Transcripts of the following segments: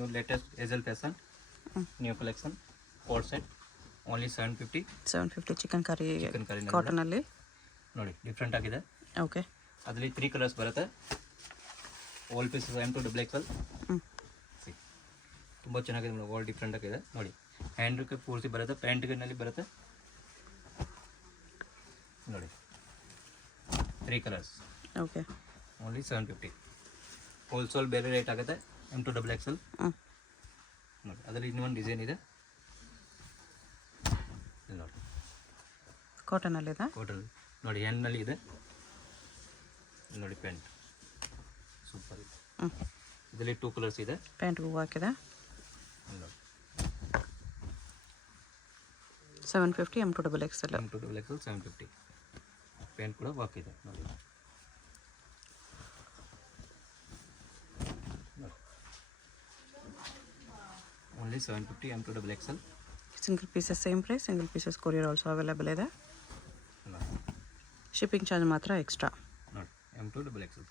new latest Hazel fashion, new collection, coat set, only 750. 750 chicken curry ಕರಿ ಕಾಟನಲ್ಲಿ ನೋಡಿ different ಆಗಿದೆ. Okay, ಅದರಲ್ಲಿ 3 colours ಬರುತ್ತೆ. All pieces M2 double Excel. ತುಂಬ ಚೆನ್ನಾಗಿದೆ madam, all different ಆಗಿದೆ ನೋಡಿ. ಹ್ಯಾಂಡ್ಗೆ ಪೂರ್ತಿ ಬರುತ್ತೆ, ಪ್ಯಾಂಟ್ನಲ್ಲಿ ಬರುತ್ತೆ ನೋಡಿ. 3 ಕಲರ್ಸ್, ಓಕೆ, ಓನ್ಲಿ 750. ಹೋಲ್ಸೇಲ್ ಬೇರೆ ರೇಟ್ ಆಗುತ್ತೆ. M2 ಡಬಲ್ ಎಕ್ಸೆಲ್ ನೋಡಿ. ಅದರಲ್ಲಿ ಇನ್ನೊಂದು ಡಿಸೈನ್ ಇದೆ ನೋಡಿ, ಕಾಟನಲ್ಲಿದೆ. ಕಾಟನ್ ನೋಡಿ, ಹ್ಯಾಂಡ್ನಲ್ಲಿ ಇದೆ ನೋಡಿ. ಪ್ಯಾಂಟ್ ಸೂಪರ್ ಇದೆ. ಇದರಲ್ಲಿ 2 ಕಲರ್ಸ್ ಇದೆ. ಪ್ಯಾಂಟ್ ಹೂವು ಹಾಕಿದೆ. ನೋಡಿ 750 M2 double excel. M2 double Excel 750. Pant ಕೂಡ ವರ್ಕ್ ಇದೆ ನೋಡಿ. Only 750 M2 double excel. Single pieces same price, single pieces courier also available ಇದೆ. ಶಿಪ್ಪಿಂಗ್ ಚಾರ್ಜ್ ಮಾತ್ರ ಎಕ್ಸ್ಟ್ರಾ ನೋಡಿ. M2 double excel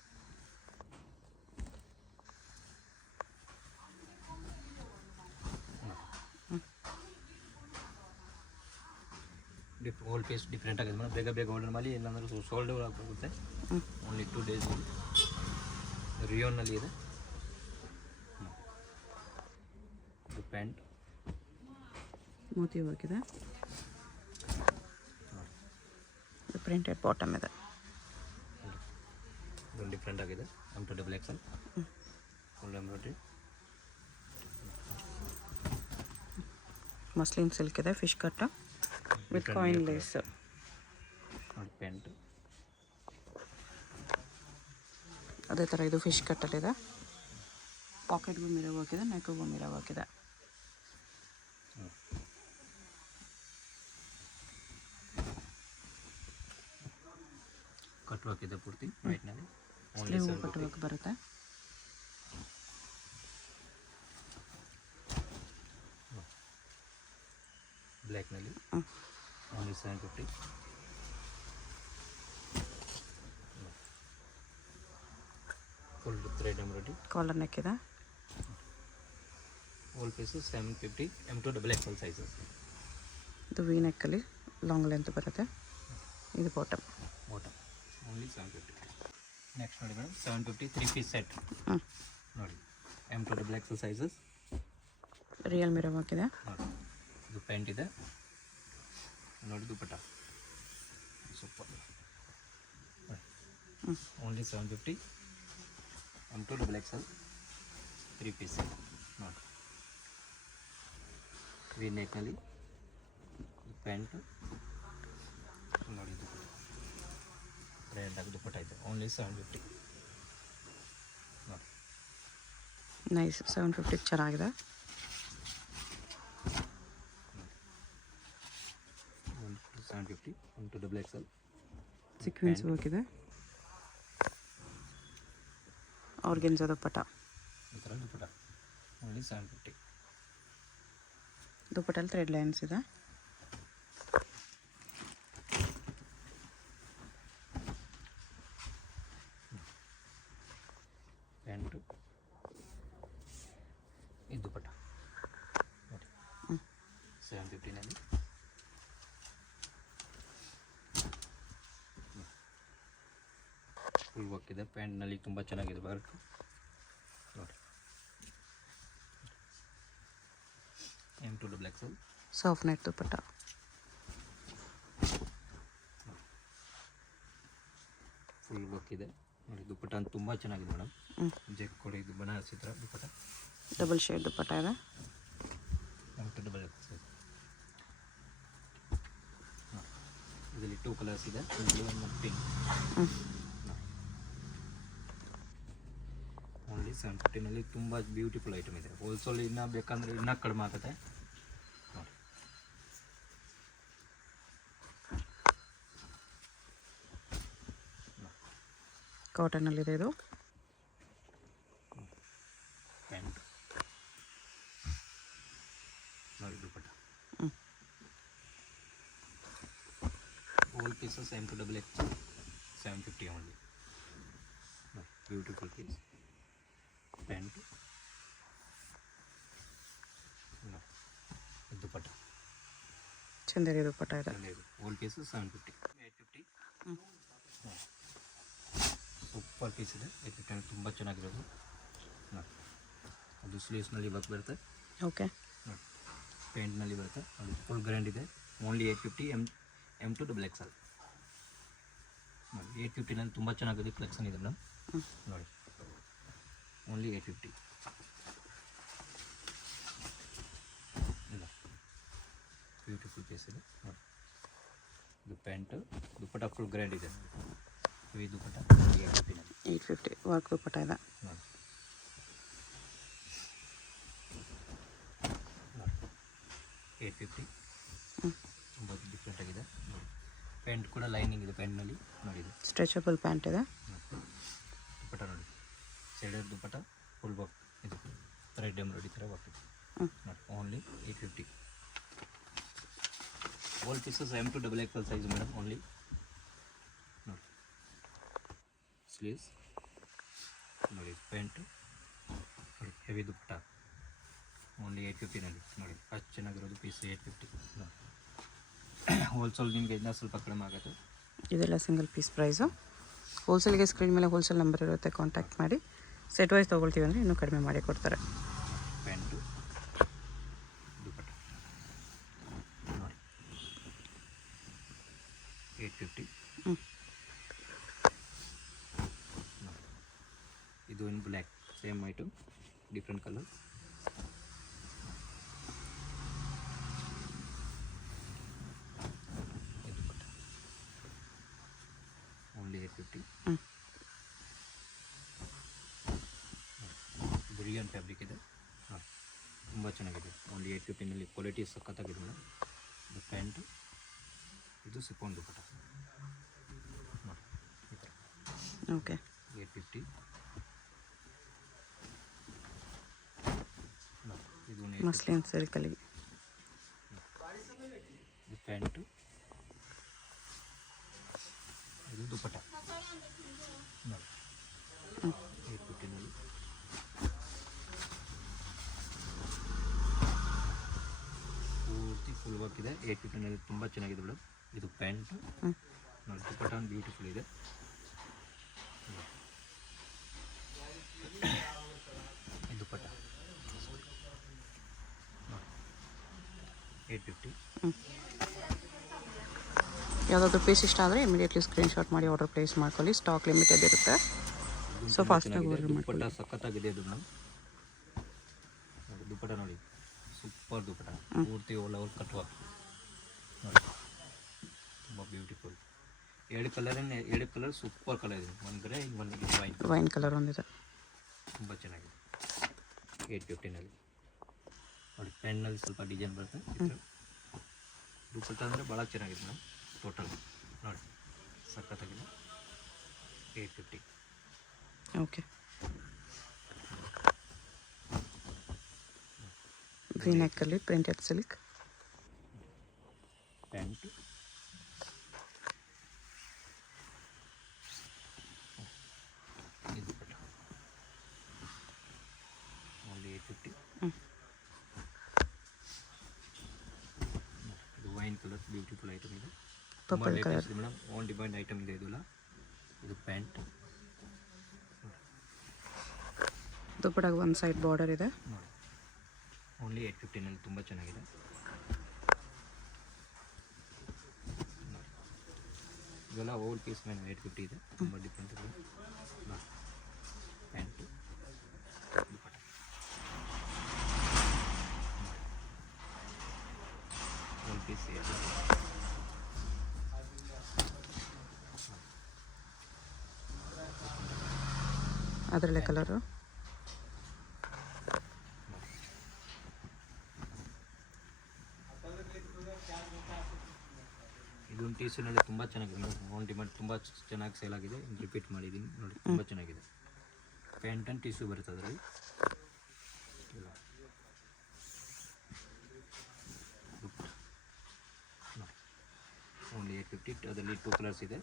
whole piece different ಆಗಿದೆ ಮೇಡಮ್. ಬೇಗ order ಮಾಡಿ, ಇಲ್ಲಾಂದ್ರೆ ಸೋಲ್ಡ್ ಆಗುತ್ತೆ. ಓನ್ಲಿ 2 ಡೇಸ್ ರಿಯೋನಲ್ಲಿ ಇದೆ. ಇದು ಪ್ಯಾಂಟ್ ಮೋತಿ ಹಾಕಿದೆ. ಪ್ರಿಂಟೆಡ್ ಬಾಟಮ್ ಇದೆ. ಇದೊಂದು ಡಿಫ್ರೆಂಟ್ ಆಗಿದೆ. M2 double XL full embroidery. Muslin silk ಇದೆ, fish cut with coin lace ನೋಡಿ. ಪ್ಯಾಂಟ್ ಅದೇ ಥರ ಇದು ಫಿಶ್ ಕಟ್ಟಲ್ಲಿದೆ. ಪಾಕೆಟ್ಗೂ ಮಿರರ್ ಹಾಕಿದೆ, ನೆಕ್ಗೂ ಮಿರರ್ ಹಾಕಿದೆ. ಕಟ್ ವರ್ಕ್ ಇದೆ ಪೂರ್ತಿ ವೈಟ್ನಲ್ಲಿ. ಸ್ಲೀವ್ ಕಟ್ ವರ್ಕ್ ಬರುತ್ತೆ. ಬ್ಲ್ಯಾಕ್ನಲ್ಲಿ only 750. Full thread embroidery. Collar neck ಇದೆ. Whole pieces 750 M2 double Excel sizes. ಇದು ವಿ ನೆಕ್ಕಲ್ಲಿ ಲಾಂಗ್ ಲೆಂತ್ ಬರುತ್ತೆ. ಇದು ಬಾಟಮ್ ಓನ್ಲಿ 750. ನೆಕ್ಸ್ಟ್ ನೋಡಿ ಮೇಡಮ್, 750 3 ಪೀಸ್ ಸೆಟ್ ನೋಡಿ. M2 double Excel sizes. Real mirror ಹಾಕಿದೆ ನೋಡಿ. ಇದು ಪ್ಯಾಂಟ್ ಇದೆ ನೋಡಿ. Dupatta super. Only 750 M2 double excel 3 piece ನೋಡಿ. ವಿ ನೆಕ್ನಲ್ಲಿ ಪ್ಯಾಂಟ್ ನೋಡಿ. ರೆಡ್ ದುಪಟ್ಟ ಇದೆ. ಓನ್ಲಿ 750 ನೋಡಿ. ನೈಸ್. 750 ಚೆನ್ನಾಗಿದೆ. M2 double Excel sequence work ಇದೆ. ಆರ್ಗೆನ್ಜಾ ದುಪಟ್ಟ. ಈ ಥರ ದುಪಟ್ಟ ಓನ್ಲಿ 750. ದುಪಟ್ಟಲ್ಲಿ ಥ್ರೆಡ್ ಲೈನ್ಸ್ ಇದೆ. ಪ್ಯಾಂಟು ಇದು ದುಪಟ್ಟ ನೋಡಿ. 750ನಲ್ಲಿ ಫುಲ್ ವರ್ಕ್ ಇದೆ. ಪ್ಯಾಂಟ್ನಲ್ಲಿ ತುಂಬ ಚೆನ್ನಾಗಿದೆ ವರ್ಕ್ ನೋಡಿ. M2 double Excel soft net dupatta. Full work ಇದೆ ನೋಡಿ. ದುಪಟ್ಟ ಅಂತ ತುಂಬ ಚೆನ್ನಾಗಿದೆ ಮೇಡಮ್. ಜೆಕ್ ಕೊಡಿ. ಇದು ಬನಾರಸಿ ಥರ ದುಪಟ್ಟ. ಡಬಲ್ ಶೇಡ್ ದುಪಟ್ಟ ಇದೆ. M2 double Excel. ಇದರಲ್ಲಿ 2 ಕಲರ್ಸ್ ಇದೆ, ಬ್ಲೂ ಮತ್ತು ಪಿಂಕ್. ಓನ್ಲಿ 750ನಲ್ಲಿ ತುಂಬ ಬ್ಯೂಟಿಫುಲ್ ಐಟಮ್ ಇದೆ. ಹೋಲ್ಸೇಲ್ ಇನ್ನೂ ಬೇಕಂದರೆ ಇನ್ನೂ ಕಡಿಮೆ ಆಗುತ್ತೆ ನೋಡಿ. ಕಾಟನಲ್ಲಿದೆ ಇದು. ಪ್ಯಾಂಟ್ ನೋಡಿ. Dupatta whole pieces M2 double Excel 750 only. Beautiful piece. Pant Chanderi dupatta ಇದೆ. Old piece 750. 850. ಸೂಪರ್ ಪೀಸ್ ಇದೆ. 850 ತುಂಬ ಚೆನ್ನಾಗಿರೋದು ನೋಡಿ. ಅದು ಸ್ಲೀವ್ಸ್ನಲ್ಲಿ ವರ್ಕ್ ಬರುತ್ತೆ ಓಕೆ. ನೋಡಿ, ಪೇಂಟ್ನಲ್ಲಿ ಬರುತ್ತೆ. ಅದು ಫುಲ್ ಗ್ರ್ಯಾಂಡ್ ಇದೆ. ಓನ್ಲಿ 850 M2 XXL ನೋಡಿ. 850ನಲ್ಲಿ ತುಂಬ ಚೆನ್ನಾಗಿದೆ ಕಲೆಕ್ಷನ್ ಇದೆ ಮೇಡಮ್ ನೋಡಿ. ಓನ್ಲಿ 850 ಇಲ್ಲ, ಬ್ಯೂಟಿಫುಲ್ ಪೀಸ್ ಇದೆ ನೋಡಿ. ಇದು ಪ್ಯಾಂಟು, ದುಪ್ಪಟ್ಟ ಫುಲ್ ಗ್ರ್ಯಾಂಡ್ ಇದೆ. ಈ ದುಪ್ಪಟ್ಟ 850 ವರ್ಕ್ ದುಪ್ಪಟ್ಟ ಇದೆ ನೋಡಿ. 850 ತುಂಬ ಡಿಫ್ರೆಂಟ್ ಆಗಿದೆ ನೋಡಿ. ಪ್ಯಾಂಟ್ ಕೂಡ ಲೈನಿಂಗ್ ಇದೆ ಪ್ಯಾಂಟ್ನಲ್ಲಿ ನೋಡಿ. ಇದು ಸ್ಟ್ರೆಚಬಲ್ ಪ್ಯಾಂಟ್ ಇದೆ. ದುಪ್ಪಟ್ಟ ನೋಡಿ, ಸೈಡರ್ ದುಪ್ಪಟ್ಟ ಫುಲ್ ವರ್ಕ್ ಇದು ಥ್ರೆಡ್ ಎಂಬ್ರಾಯ್ಡಿ ಥರ ವರ್ಕ್ ಇದೆ ನೋಡಿ. Only 850. Whole pieces M2 XXL size madam. Only ನೋಡಿ, ಸ್ಲೀವ್ಸ್ ನೋಡಿ, ಪ್ಯಾಂಟು ನೋಡಿ, ಹೆವಿ ದುಪ್ಪಟ್ಟ ಓನ್ಲಿ 850ನಲ್ಲಿ ನೋಡಿ. ಅಷ್ಟು ಚೆನ್ನಾಗಿರೋದು ಪೀಸ್ 850 ನೋಡಿ. ಹೋಲ್ಸೇಲ್ ನಿಮಗೆ ಇನ್ನೂ ಸ್ವಲ್ಪ ಕಡಿಮೆ ಆಗುತ್ತೆ. ಇದೆಲ್ಲ ಸಿಂಗಲ್ ಪೀಸ್ ಪ್ರೈಸು. ಹೋಲ್ಸೇಲ್ಗೆ ಸ್ಕ್ರೀನ್ ಮೇಲೆ ಹೋಲ್ಸೇಲ್ ನಂಬರ್ ಇರುತ್ತೆ, ಕಾಂಟ್ಯಾಕ್ಟ್ ಮಾಡಿ. ಸೆಟ್ ವೈಸ್ ತೊಗೊಳ್ತೀವಿ ಅಂದರೆ ಇನ್ನೂ ಕಡಿಮೆ ಮಾಡಿ ಕೊಡ್ತಾರೆ. ಪ್ಯಾಂಟು ದುಪ್ಪಟ್ಟ ನೋಡಿ 850 ನೋಡಿ. ಇದು ಇನ್ black same item, different colour. Only 850. ಇದು ರಿಯನ್ ಫ್ಯಾಬ್ರಿಕ್ ಇದೆ ನೋಡಿ, ತುಂಬ ಚೆನ್ನಾಗಿದೆ. ಓನ್ಲಿ 850ನಲ್ಲಿ ಕ್ವಾಲಿಟಿ ಸಖತ್ತಾಗಿದೆ ಮೇಡಮ್. ಇದು ಪ್ಯಾಂಟು, ಇದು ಸಿಫಾನ್ ದುಪ್ಪಟ್ಟ ನೋಡಿ ಈ ಥರ. ಓಕೆ. 850 ನೋಡಿ. ಇದು ಮಸ್ಲಿನ್ ಸಿಲ್ಕಲ್ಲಿ ಇದು ಪ್ಯಾಂಟು, ಇದು ದುಪ್ಪಟ್ಟ ನೋಡಿ. 850ನಲ್ಲಿ ಪೂರ್ತಿ ಫುಲ್ ವರ್ಕ್ ಇದೆ. 850ನಲ್ಲಿ ತುಂಬ ಚೆನ್ನಾಗಿದೆ ಮೇಡಮ್. ಇದು ಪ್ಯಾಂಟು ನೋಡಿ, ದುಪ್ಪಟ್ಟ ಬ್ಯೂಟಿಫುಲ್ ಇದೆ. ಇದು ದುಪ್ಪಟ್ಟ ನೋಡಿ 850. ಯಾವುದಾದ್ರೂ ಪೀಸ್ ಇಷ್ಟ ಆದರೆ ಇಮಿಡಿಯೇಟ್ಲಿ ಸ್ಕ್ರೀನ್ಶಾಟ್ ಮಾಡಿ ಆರ್ಡರ್ ಪ್ಲೇಸ್ ಮಾಡ್ಕೊಳ್ಳಿ. ಸ್ಟಾಕ್ ಲಿಮಿಟೆಡ್ ಇರುತ್ತೆ, ಸೊ ಫಾಸ್ಟಾಗಿ ಆರ್ಡರ್ ದುಪ್ಪಟ್ಟ ಮಾಡ್ಕೊಳ್ಳಿ. ಸಖತ್ತಾಗಿದೆ ಇದು ಮೇಡಮ್ ನೋಡಿ. ದುಪ್ಪಟ್ಟ ನೋಡಿ, ಸೂಪರ್ ದುಪ್ಪಟ್ಟ, ಪೂರ್ತಿ ಓಲ್ ಓವರ್ ಕಟ್ ವರ್ಕ್ ನೋಡಿ, ತುಂಬ ಬ್ಯೂಟಿಫುಲ್. ಎರಡು ಕಲರ್ ಸೂಪರ್ ಕಲರ್ ಇದೆ. ಒಂದು ಗ್ರೇ, ಒಂದು ವೈನ್ ಕಲರ್ ಒಂದಿದೆ, ತುಂಬ ಚೆನ್ನಾಗಿದೆ. 850ನಲ್ಲಿ ನೋಡಿ. ಪೆನ್ನಲ್ಲಿ ಸ್ವಲ್ಪ ಡಿಸೈನ್ ಬರುತ್ತೆ. ದುಪ್ಪಟ್ಟ ಅಂದರೆ ಭಾಳ ಚೆನ್ನಾಗಿದೆ ಮೇಡಮ್. ಟೋಟಲ್ ನೋಡಿ ಸಖತ್ತಾಗಿದೆ. 850. ಓಕೆ. ವಿ ನೆಕ್ಕಲ್ಲಿ ಪ್ರಿಂಟೆಡ್ ಸಿಲ್ಕ್ ಪ್ಯಾಂಟು ಇದು ದುಪ್ಪಟ್ಟ ಓನ್ಲಿ 850. ಇದು ವೈನ್ ಕಲರ್ ಬ್ಯೂಟಿಫುಲ್ ಐಟಮ್ ಇದೆ. ತುಂಬ purple colour latest madam, on demand item ಇದೆ ಇದೆಲ್ಲ. ಇದು ಪ್ಯಾಂಟ್ ದುಪ್ಪಟ್ಟಾಗ ಒಂದು ಸೈಡ್ ಬಾರ್ಡರ್ ಇದೆ ನೋಡಿ. ಓನ್ಲಿ 850ನಲ್ಲಿ ತುಂಬ ಚೆನ್ನಾಗಿದೆ ನೋಡಿ. ಇದೆಲ್ಲ ಓಲ್ಡ್ ಪೀಸ್ ಮೇಲೆ 850 ಇದೆ. ತುಂಬ ಡಿಫ್ರೆಂಟ್ ಇದೆ ನೋಡಿ. ಪ್ಯಾಂಟು ದುಪ್ಪಟ್ಟ ಓಲ್ಡ್ ಪೀಸ್ ಅದರಲ್ಲೇ ಕಲರು. ಇದೊಂದು ಟೀಸರ್ನಲ್ಲಿ ತುಂಬ ಚೆನ್ನಾಗಿದೆ. ಆನ್ ಡಿಮ್ಯಾಂಡ್ ತುಂಬ ಚೆನ್ನಾಗಿ ಸೇಲ್ ಆಗಿದೆ. ರಿಪೀಟ್ ಮಾಡಿದ್ದೀನಿ ನೋಡಿ, ತುಂಬ ಚೆನ್ನಾಗಿದೆ. ಪ್ಯಾಂಟ್ ಆ್ಯಂಡ್ ಟಿಶ್ಯೂ ಬರುತ್ತೆ ಅದರಲ್ಲಿ. ಓನ್ಲಿ 850. ಅದರಲ್ಲಿ 2 ಕಲರ್ಸ್ ಇದೆ.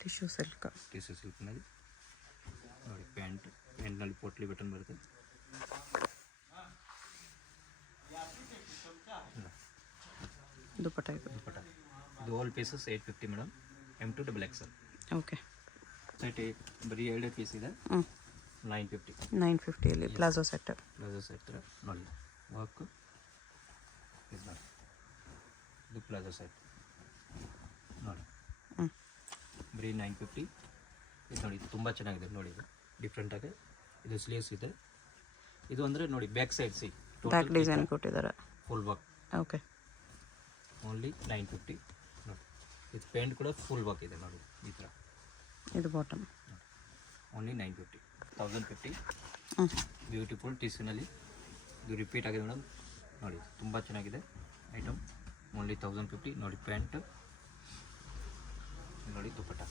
ಟಿಶ್ಯೂ ಸಿಲ್ಕ್ ಟಿಶ್ಯೂ ಸಿಲ್ಕ್ನಲ್ಲಿ ನೋಡಿ. ಪ್ಯಾಂಟ್ನಲ್ಲಿ ಪೋಟ್ಲಿ ಬಟನ್ ಬರುತ್ತೆ. ದುಪ್ಪಟ್ಟ ಇದು. ದುಪ್ಪಟ್ಟ. ಇದು all pieces 850 madam, M2 XXL. Okay. Set ಬರೀ 2 ಪೀಸ್ ಇದೆ, 950. 950 ಪ್ಲಾಜೋ ಸೆಟ್. ಪ್ಲಾಜೋ ಸೆಟ್ ನೋಡಿ, ವರ್ಕ್ ಇದು ನೋಡಿ, ಇದು ಪ್ಲಾಜೋ ಸೆಟ್ ನೋಡಿ, ಬರೀ 950. ಇದು ನೋಡಿ, ಇದು ತುಂಬ ಚೆನ್ನಾಗಿದೆ ನೋಡಿ, ಇದು ಡಿಫ್ರೆಂಟಾಗಿ ಇದು ಸ್ಲೀವ್ಸ್ ಇದೆ. ಇದು ಅಂದರೆ ನೋಡಿ back side C back design ಕೊಟ್ಟಿದ್ದಾರೆ, ಫುಲ್ ವರ್ಕ್. ಓಕೆ. ಓನ್ಲಿ 950 ನೋಡಿ. ಇದು ಪ್ಯಾಂಟ್ ಕೂಡ ಫುಲ್ ವರ್ಕ್ ಇದೆ ನೋಡಿ, ಈ ಥರ. ಇದು ಬಾಟಮ್. ಓನ್ಲಿ 950. 1050 ಬ್ಯೂಟಿಫುಲ್ ಟಿಶ್ಯೂನಲ್ಲಿ ಇದು ರಿಪೀಟ್ ಆಗಿದೆ ಮೇಡಮ್ ನೋಡಿ, ತುಂಬ ಚೆನ್ನಾಗಿದೆ ಐಟಮ್. ಓನ್ಲಿ 1050 ನೋಡಿ. ಪ್ಯಾಂಟ್ ನೋಡಿ, ದುಪ್ಪಟ್ಟ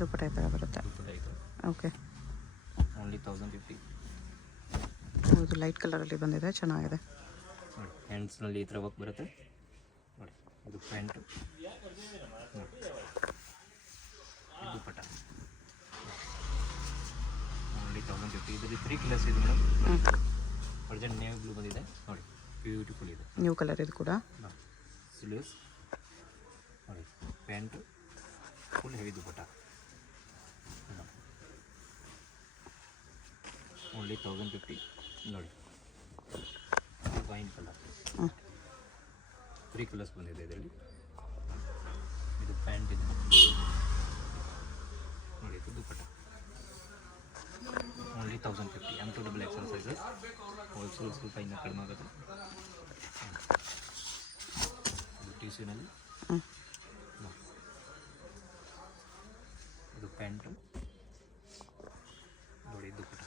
ದುಪ್ಪಟ್ಟ ಈ ಥರ ಬರುತ್ತೆ. ದುಪ್ಪಟ್ಟ ಇದು ಓಕೆ. ಓನ್ಲಿ 1050 ಇದು ಲೈಟ್ ಕಲರಲ್ಲಿ ಬಂದಿದೆ, ಚೆನ್ನಾಗಿದೆ ನೋಡಿ. ಹ್ಯಾಂಡ್ಸ್ನಲ್ಲಿ ಈ ಥರ ವರ್ಕ್ ಬರುತ್ತೆ ನೋಡಿ. ಇದು ಪ್ಯಾಂಟ್ ನೋಡಿ, ದುಪ್ಪಟ್ಟ ಓನ್ಲಿ 1050. ಇದರಲ್ಲಿ 3 ಕಲರ್ಸ್ ಇದೆ ಮೇಡಮ್. ಅರ್ಜೆಂಟ್ ನೇವಿ ಬ್ಲೂ ಬಂದಿದೆ ನೋಡಿ, ಬ್ಯೂಟಿಫುಲ್ ಇದೆ. ನ್ಯೂ ಕಲರ್ ಇದು ಕೂಡ. ಸ್ಲೀವ್ಸ್ ನೋಡಿ, pant full heavy dupatta only 1050 ನೋಡಿ. ವೈನ್ ಕಲರ್ 3 ಕಲರ್ಸ್ ಬಂದಿದೆ ಇದರಲ್ಲಿ. ಇದು ಪ್ಯಾಂಟ್ ಇದೆ ನೋಡಿ, ಇದು dupatta only 1050. M2 XXL sizes. Wholesale ಸ್ವಲ್ಪ ಇನ್ನೂ ಕಡಿಮೆ ಆಗುತ್ತೆ. ಇದು ಟಿಶ್ಯೂನಲ್ಲಿ ಇದು ಪ್ಯಾಂಟು ನೋಡಿ, ದುಪ್ಪಟ್ಟ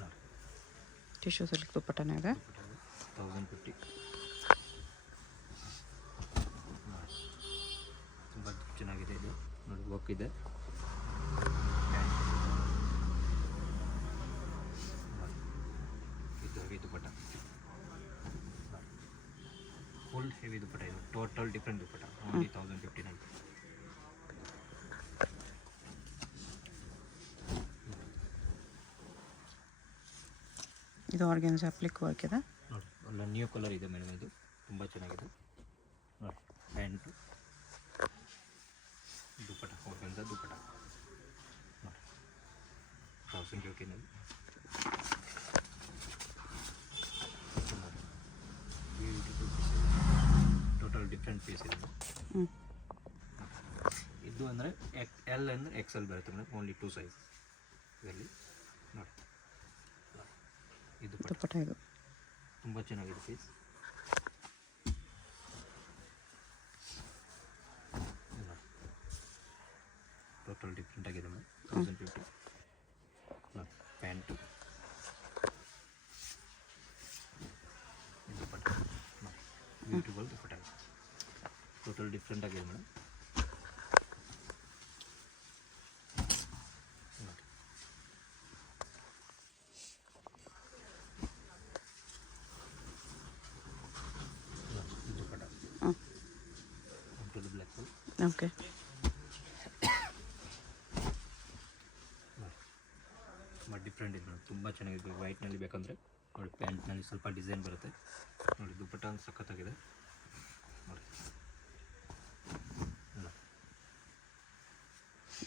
ನೋಡಿ. ಟಿಶ್ಯೂ ಸಿಲ್ಕ್ ದುಪ್ಪಟ್ಟನೇ ಇದೆ. 1050 ತುಂಬ ಚೆನ್ನಾಗಿದೆ ಇದು ನೋಡಿ, ವರ್ಕ್ ಇದೆ. ಇದು ಹೆವಿ ದುಪ್ಪಟ್ಟ, ಫುಲ್ ಹೆವಿ ದುಪ್ಪಟ್ಟ. ಇದು ಟೋಟಲ್ ಡಿಫ್ರೆಂಟ್ ದುಪ್ಪಟ್ಟ. ಓನ್ಲಿ 1059. ಇದು ಆರ್ಗೆನ್ಸ್ ಅಪ್ಲಿಕ್ ವರ್ಕ್ ಇದೆ ನೋಡಿ. ಒಳ್ಳೆ ನ್ಯೂ ಕಲರ್ ಇದೆ ಮೇಡಮ್, ಇದು ತುಂಬ ಚೆನ್ನಾಗಿದೆ ನೋಡಿ. ಪ್ಯಾಂಟು ದುಪ್ಪಟ್ಟ, ಆರ್ಗೆನ್ಸ್ ದುಪ್ಪಟ್ಟ ನೋಡಿ, 1050 beautiful piece. Total different piece ಇದೆ. ಇದು ಅಂದರೆ L ಅಂದರೆ XL ಬರುತ್ತೆ ಮೇಡಮ್. ಓನ್ಲಿ 2 ಸೈಜ್ ಇದರಲ್ಲಿ ನೋಡಿ. ಇದು ದುಪ್ಪಟ್ಟ ಇದು ತುಂಬ ಚೆನ್ನಾಗಿದೆ ಪೀಸ್. ಟೋಟಲ್ ಡಿಫ್ರೆಂಟ್ ಆಗಿದೆ ಮೇಡಮ್. 1050 ನೋಡಿ. ಪ್ಯಾಂಟು ದುಪ್ಪಟ್ಟ ನೋಡಿ, ಬ್ಯೂಟಿಫುಲ್ ದುಪ್ಪಟ್ಟ. ಟೋಟಲ್ ಡಿಫ್ರೆಂಟ್ ಆಗಿದೆ ಮೇಡಮ್ ನೋಡಿ. ದುಪ್ಪಟ್ಟ M2 XXL. ಓಕೆ. ತುಂಬ ಡಿಫ್ರೆಂಟ್ ಇದೆ ನೋಡಿ, ತುಂಬ ಚೆನ್ನಾಗಿದೆ. ವೈಟ್ನಲ್ಲಿ ಬೇಕಂದರೆ ನೋಡಿ, ಪ್ಯಾಂಟ್ನಲ್ಲಿ ಸ್ವಲ್ಪ ಡಿಸೈನ್ ಬರುತ್ತೆ ನೋಡಿ. ದುಪ್ಪಟ್ಟ ಅಂತ ಸಖತ್ತಾಗಿದೆ ನೋಡಿ.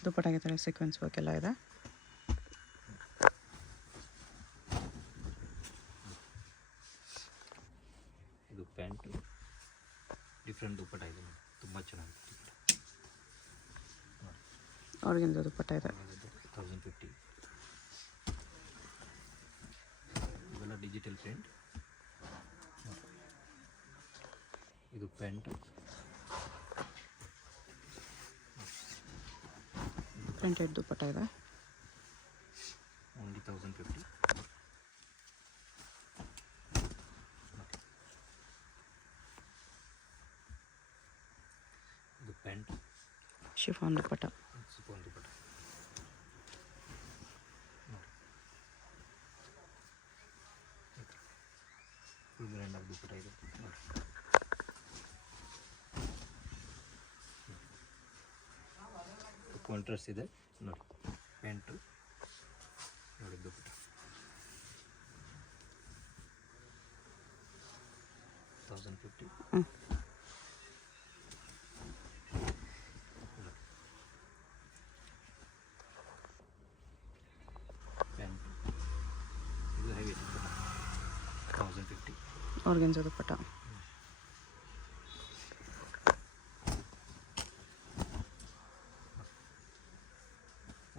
ದುಪ್ಪಟ್ಟಾಗೆ ಥರ ಸೀಕ್ವೆನ್ಸ್ ವರ್ಕ್ ಎಲ್ಲ ಇದೆ. ಇದು ಪ್ಯಾಂಟು ಡಿಫ್ರೆಂಟ್ ದುಪ್ಪಟ್ಟ ಇದೆ ನೋಡಿ, ತುಂಬ ಚೆನ್ನಾಗಿದೆ ದುಪ್ಪಟ್ಟ ನೋಡಿ. ಆರ್ಗೆನ್ಸ್ ದುಪ್ಪಟ್ಟ ಇದೆ. 1050. ಇವೆಲ್ಲ ಡಿಜಿಟಲ್ ಪ್ರಿಂಟ್. ಇದು ಪ್ಯಾಂಟು ಪ್ರಿಂಟೆಡ್ ದುಪ್ಪಟ್ಟ ಇದೆ. ಓನ್ಲಿ 1050. ಇದು ಪ್ಯಾಂಟ್ ಶಿಫಾನ್ ದುಪ್ಪಟ್ಟ. ಸಿಫಾನ್ ದುಪ್ಪಟ್ಟ ನೋಡಿ. ಫುಲ್ ಬ್ರ್ಯಾಂಡ್ ಆಫ್ ದುಪ್ಪಟ್ಟ ಇದೆ ನೋಡಿ. ಕಾಂಟ್ರಾಸ್ಟ್ ಇದೆ ನೋಡಿ. ಪ್ಯಾಂಟು ನೋಡಿ ದುಪ್ಪಟ್ಟ 1050. ಪ್ಯಾಂಟ್ ಇದು heavy dupatta 1050. Organza dupatta.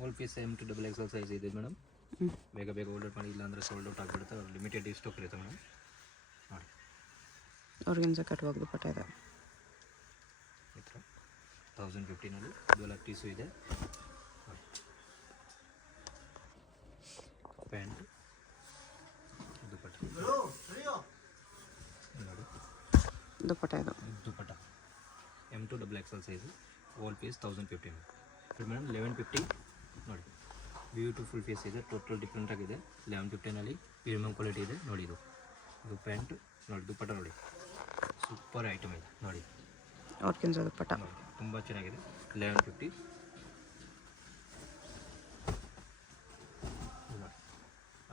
All piece M to XXL size ಇದೆ ಮೇಡಮ್. ಬೇಗ ಬೇಗ ಆರ್ಡರ್ ಮಾಡಿ, ಇಲ್ಲಾಂದರೆ ಸೋಲ್ಡ್ ಔಟ್ ಆಗಿಬಿಡುತ್ತೆ. ಲಿಮಿಟೆಡ್ ಸ್ಟಾಕ್ ಇರುತ್ತೆ ಮೇಡಮ್. ನೋಡಿ ಆರ್ಗೆನ್ಜಾ ಕಟ್ವಾಗ ದುಪ್ಪಟ್ಟ ಇದೆ ಈ ಥರ 1050ನಲ್ಲಿ ಇದೆಲ್ಲ ಪೀಸು ಇದೆ. ಪ್ಯಾಂಟ್ ದುಪ್ಪಟ್ಟ ನೋಡಿ ದುಪ್ಪಟ್ಟ ಇದು ದುಪ್ಪಟ್ಟ M to XXL size. All piece 1050 madam. 1150 ನೋಡಿ ಬ್ಯೂಟಿಫುಲ್ ಪೀಸ್ ಇದೆ, ಟೋಟಲ್ ಡಿಫ್ರೆಂಟ್ ಆಗಿದೆ. 1150ನಲ್ಲಿ ಪ್ರೀಮಿಯಂ ಕ್ವಾಲಿಟಿ ಇದೆ ನೋಡಿ. ಇದು ಪ್ಯಾಂಟ್ ನೋಡಿ, ದುಪ್ಪಟ್ಟ ನೋಡಿ, ಸೂಪರ್ ಐಟಮ್ ಇದೆ ನೋಡಿ. ಆರ್ಗೆನ್ಜಾ ದುಪ್ಪಟ್ಟ ತುಂಬ ಚೆನ್ನಾಗಿದೆ. 1150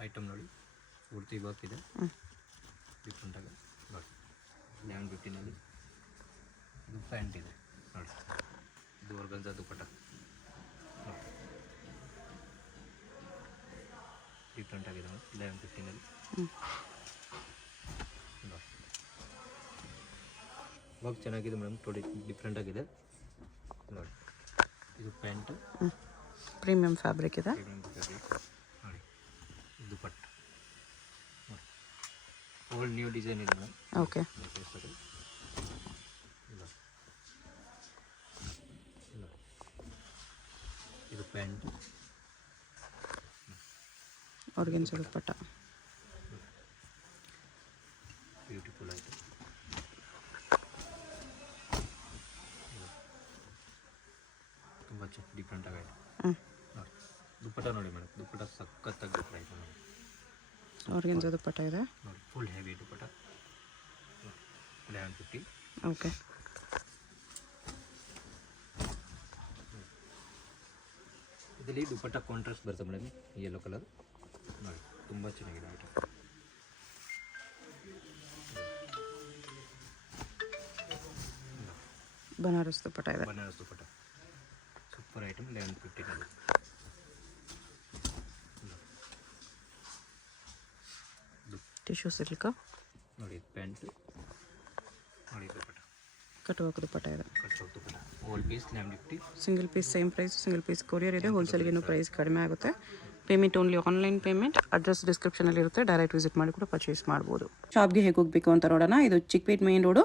ಐಟಮ್ ನೋಡಿ, ಪೂರ್ತಿ ವರ್ಕ್ ಇದೆ ಡಿಫ್ರೆಂಟಾಗಿ ನೋಡಿ. 1150ನಲ್ಲಿ ಇದು ಪ್ಯಾಂಟ್ ಇದೆ ನೋಡಿ. ಇದು ಆರ್ಗೆನ್ಜಾ ದುಪ್ಪಟ್ಟ ಡಿಫ್ರೆಂಟ್ ಆಗಿದೆ 1150ನಲ್ಲಿ ನೋಡಿ. ವರ್ಕ್ ಚೆನ್ನಾಗಿದೆ ಮೇಡಮ್, ಡಿಫ್ರೆಂಟ್ ಆಗಿದೆ ನೋಡಿ. ಇದು ಪ್ಯಾಂಟ್ ಪ್ರೀಮಿಯಂ ಫ್ಯಾಬ್ರಿಕ್ ಇದೆ ನೋಡಿ. ಇದು ಪಟ್ಟ ನೋಡಿ, ಓಲ್ಡ್ ನ್ಯೂ ಡಿಸೈನ್ ಇದೆ ಮೇಡಮ್. ಓಕೆ. ಇದು ಪ್ಯಾಂಟ್ ಆರ್ಗೆನ್ಜಾ ದುಪ್ಪಟ್ಟ ಬ್ಯೂಟಿಫುಲ್ ಆಯಿತು. ತುಂಬ ಡಿಫ್ರೆಂಟ್ ಆಗೈತೆ ನೋಡಿ. ದುಪ್ಪಟ್ಟ ನೋಡಿ ಮೇಡಮ್, ದುಪ್ಪಟ್ಟ ಸಖತ್ತಾಗಿ ದುಪ್ಪಟ್ಟ ಆಯಿತು ನೋಡಿ. ಆರ್ಗೆನ್ಜಾ ದುಪ್ಪಟ್ಟ ಇದೆ ನೋಡಿ, ಫುಲ್ ಹೆವಿ ದುಪ್ಪಟ್ಟ 1150. ಓಕೆ. ಇದರಲ್ಲಿ ದುಪ್ಪಟ್ಟ ಕಾಂಟ್ರಾಸ್ಟ್ ಬರುತ್ತೆ ಮೇಡಮ್, ಯೆಲ್ಲೋ ಕಲರ್ ನೋಡಿ, ತುಂಬ ಚೆನ್ನಾಗಿದೆ ಐಟಮ್. ಬನಾರಸ್ ದುಪ್ಪಟ್ಟ ಇದೆ. ಬನಾರಸ್ ದುಪ್ಪಟ್ಟ ಸೂಪರ್ ಐಟಮ್ 1150ನಲ್ಲಿ. ಟಿಶ್ಯೂ ಸಿಲ್ಕ್ ನೋಡಿ, ಪ್ಯಾಂಟ್ ನೋಡಿ, ದುಪ್ಪಟ್ಟ ಕಟ್ಟುವಾಗ ದುಪ್ಪಟ್ಟ ಇದೆ. ಕಟ್ಟೋ dupatta all piece 1150. Single piece same price, single piece courier ಇದೆ. ಹೋಲ್ಸೇಲ್ಗೆ ಇನ್ನೂ ಪ್ರೈಸ್ ಕಡಿಮೆ ಆಗುತ್ತೆ. Payment only online payment. Address ಡಿಸ್ಕ್ರಿಪ್ಷನಲ್ಲಿ ಇರುತ್ತೆ, ಡೈರೆಕ್ಟ್ ವಿಸಿಟ್ ಮಾಡಿ ಕೂಡ ಪರ್ಚೇಸ್ ಮಾಡ್ಬೋದು. ಶಾಪ್ಗೆ ಹೇಗೆ ಹೋಗಬೇಕು ಅಂತ ನೋಡೋಣ. ಇದು Chickpet main road.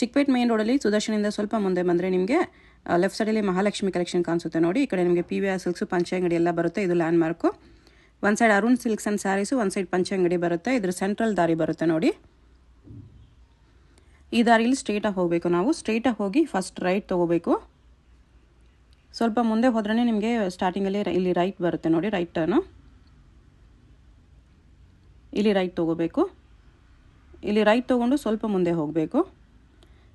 Chickpet main ರೋಡಲ್ಲಿ ಸುದರ್ಶನಿಂದ ಸ್ವಲ್ಪ ಮುಂದೆ ಬಂದರೆ ನಿಮಗೆ ಲೆಫ್ಟ್ ಸೈಡಲ್ಲಿ ಮಹಾಲಕ್ಷ್ಮಿ ಕಲೆಕ್ಷನ್ ಕಾಣಿಸುತ್ತೆ ನೋಡಿ. ಈ ಕಡೆ ನಿಮಗೆ PVR ಸಿಲ್ಕ್ಸು, ಪಂಚೆ ಅಂಗಡಿ ಎಲ್ಲ ಬರುತ್ತೆ. ಇದು ಲ್ಯಾಂಡ್ ಮಾರ್ಕು. ಒಂದು side Arun silks and sarees, ಒಂದು ಸೈಡ್ ಪಂಚೆ ಅಂಗಡಿ ಬರುತ್ತೆ. ಇದ್ರ ಸೆಂಟ್ರಲ್ ದಾರಿ ಬರುತ್ತೆ ನೋಡಿ. ಈ ದಾರಿಯಲ್ಲಿ ಸ್ಟ್ರೇಟಾಗಿ ಹೋಗಬೇಕು ನಾವು. ಸ್ಟ್ರೇಟಾಗಿ ಹೋಗಿ ಫಸ್ಟ್ ರೈಟ್ ತೊಗೋಬೇಕು. ಸ್ವಲ್ಪ ಮುಂದೆ ಹೋದ್ರೇ ನಿಮಗೆ ಸ್ಟಾರ್ಟಿಂಗಲ್ಲಿ ಇಲ್ಲಿ ರೈಟ್ ಬರುತ್ತೆ ನೋಡಿ, ರೈಟ್ ಟರ್ನು. ಇಲ್ಲಿ ರೈಟ್ ತೊಗೋಬೇಕು. ಇಲ್ಲಿ ರೈಟ್ ತೊಗೊಂಡು ಸ್ವಲ್ಪ ಮುಂದೆ ಹೋಗಬೇಕು.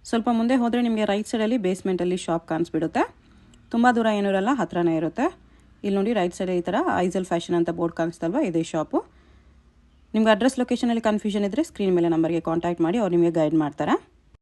ಸ್ವಲ್ಪ ಮುಂದೆ ಹೋದರೆ ನಿಮಗೆ ರೈಟ್ ಸೈಡಲ್ಲಿ ಬೇಸ್ಮೆಂಟಲ್ಲಿ ಶಾಪ್ ಕಾಣಿಸ್ಬಿಡುತ್ತೆ. ತುಂಬ ದೂರ ಏನೂ ಇರಲ್ಲ, ಹತ್ರನೇ ಇರುತ್ತೆ. ಇಲ್ಲಿ ನೋಡಿ ರೈಟ್ ಸೈಡ್ ಈ ಥರ ಐಸಲ್ ಫ್ಯಾಷನ್ ಅಂತ ಬೋರ್ಡ್ ಕಾಣಿಸ್ತಲ್ವ, ಇದೇ ಶಾಪು. ನಿಮ್ಗೆ ಅಡ್ರೆಸ್ ಲೊಕೇಶನಲ್ಲಿ ಕನ್ಫ್ಯೂಷನ್ ಇದ್ದರೆ ಸ್ಕ್ರೀನ್ ಮೇಲೆ ನಂಬರ್ಗೆ ಕಾಂಟ್ಯಾಕ್ಟ್ ಮಾಡಿ, ಅವ್ರು ನಿಮಗೆ ಗೈಡ್ ಮಾಡ್ತಾರೆ.